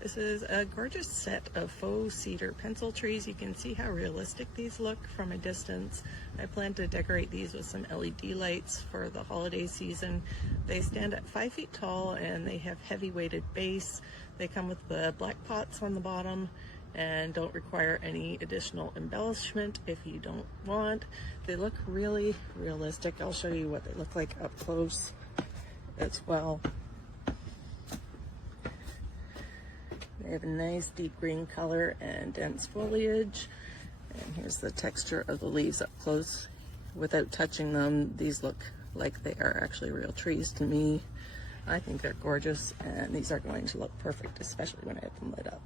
This is a gorgeous set of faux cedar pencil trees. You can see how realistic these look from a distance. I plan to decorate these with some LED lights for the holiday season. They stand at 5 feet tall and they have heavy weighted base. They come with the black pots on the bottom and don't require any additional embellishment if you don't want. They look really realistic. I'll show you what they look like up close as well. They have a nice deep green color and dense foliage. And here's the texture of the leaves up close. Without touching them, these look like they are actually real trees to me. I think they're gorgeous, and these are going to look perfect, especially when I have them lit up.